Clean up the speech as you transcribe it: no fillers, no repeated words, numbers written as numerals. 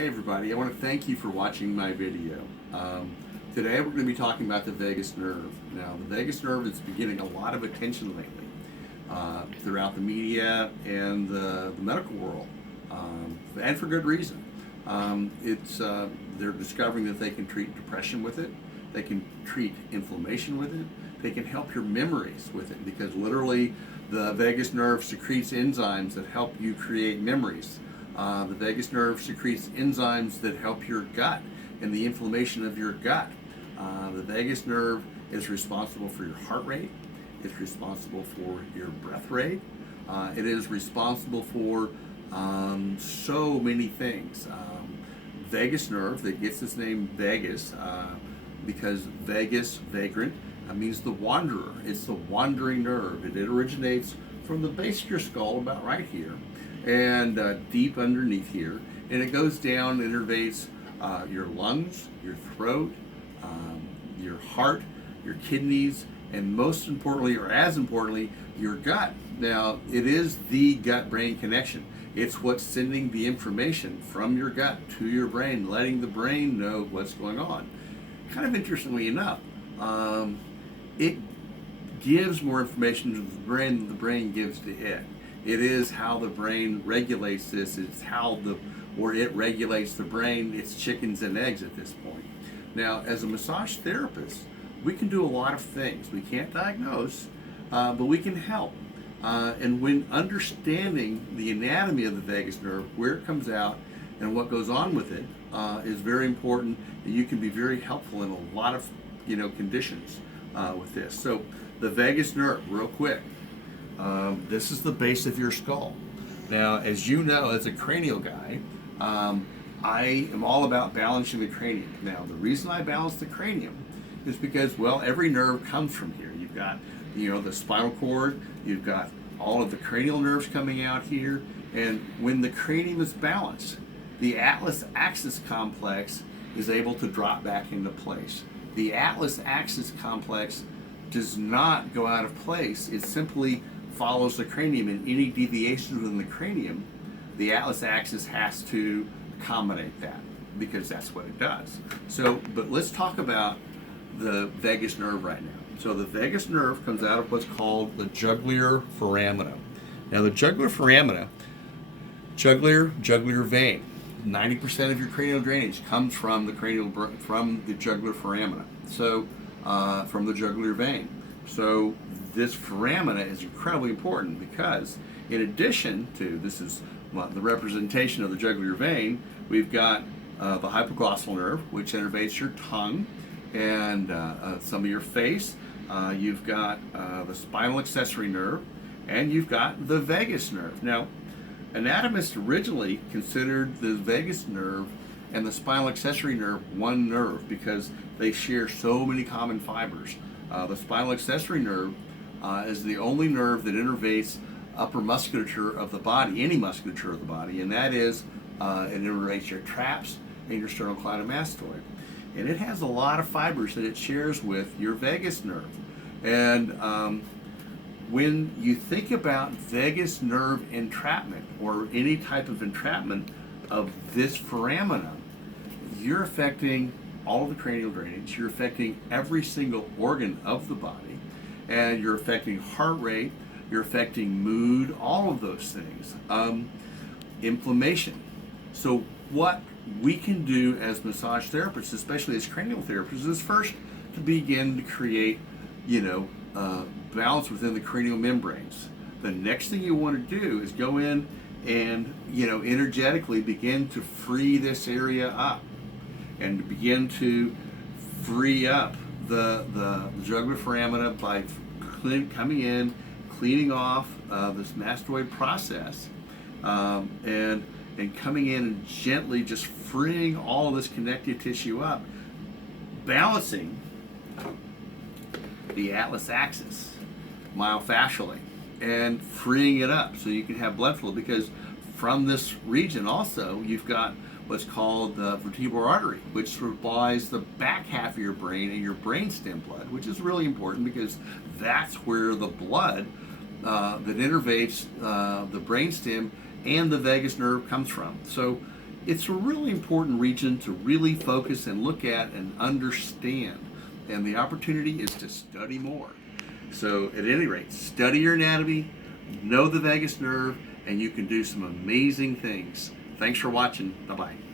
Hey everybody, I want to thank you for watching my video. Today we're going to be talking about the vagus nerve. Now the vagus nerve is getting a lot of attention lately throughout the media and the medical world, and for good reason. They're discovering that they can treat depression with it, they can treat inflammation with it, they can help your memories with it, because literally the vagus nerve secretes enzymes that help you create memories. The vagus nerve secretes enzymes that help your gut and the inflammation of your gut. The vagus nerve is responsible for your heart rate. It's responsible for your breath rate. It is responsible for so many things. Vagus nerve, that gets its name vagus, because vagrant, means the wanderer. It's the wandering nerve. It originates from the base of your skull, about right here, and deep underneath here, and it goes down, innervates your lungs, your throat, your heart, your kidneys, and most importantly, or as importantly, your gut. Now, it is the gut-brain connection. It's what's sending the information from your gut to your brain, letting the brain know what's going on. Kind of interestingly enough, it gives more information to the brain than the brain gives to it. It is how the brain regulates this. It's or it regulates the brain. It's chickens and eggs at this point. Now, as a massage therapist, we can do a lot of things. We can't diagnose, but we can help. And when understanding the anatomy of the vagus nerve, where it comes out, and what goes on with it, is very important. And you can be very helpful in a lot of conditions with this. So the vagus nerve, real quick. This is the base of your skull. Now, as you know, as a cranial guy, I am all about balancing the cranium. Now, the reason I balance the cranium is because, well, every nerve comes from here. You've got, the spinal cord, you've got all of the cranial nerves coming out here, and when the cranium is balanced, the atlas axis complex is able to drop back into place. The atlas axis complex does not go out of place. It simply follows the cranium, and any deviations within the cranium, the atlas axis has to accommodate that, because that's what it does. So, but let's talk about the vagus nerve right now. So the vagus nerve comes out of what's called the jugular foramina. Now the jugular foramina, jugular vein, 90% of your cranial drainage comes from the jugular foramina. So from the jugular vein. So this foramina is incredibly important, because in addition to, this is the representation of the jugular vein, we've got the hypoglossal nerve, which innervates your tongue and some of your face. You've got the spinal accessory nerve, and you've got the vagus nerve. Now, anatomists originally considered the vagus nerve and the spinal accessory nerve one nerve, because they share so many common fibers. The spinal accessory nerve is the only nerve that innervates upper musculature of the body, any musculature of the body, and that is, it innervates your traps and your sternocleidomastoid. And it has a lot of fibers that it shares with your vagus nerve. And when you think about vagus nerve entrapment, or any type of entrapment of this foramina, you're affecting all of the cranial drainage, you're affecting every single organ of the body, and you're affecting heart rate, you're affecting mood, all of those things. Inflammation. So what we can do as massage therapists, especially as cranial therapists, is first to begin to create, balance within the cranial membranes. The next thing you want to do is go in and, energetically begin to free this area up, and to begin to free up the jugular foramina by coming in, cleaning off this mastoid process, and coming in and gently just freeing all of this connective tissue up, balancing the atlas axis myofascially, and freeing it up so you can have blood flow, because from this region also you've got what's called the vertebral artery, which supplies the back half of your brain and your brainstem blood, which is really important, because that's where the blood that innervates the brainstem and the vagus nerve comes from. So It's a really important region to really focus and look at and understand. And the opportunity is to study more. So at any rate, study your anatomy, know the vagus nerve, and you can do some amazing things. Thanks for watching. Bye-bye.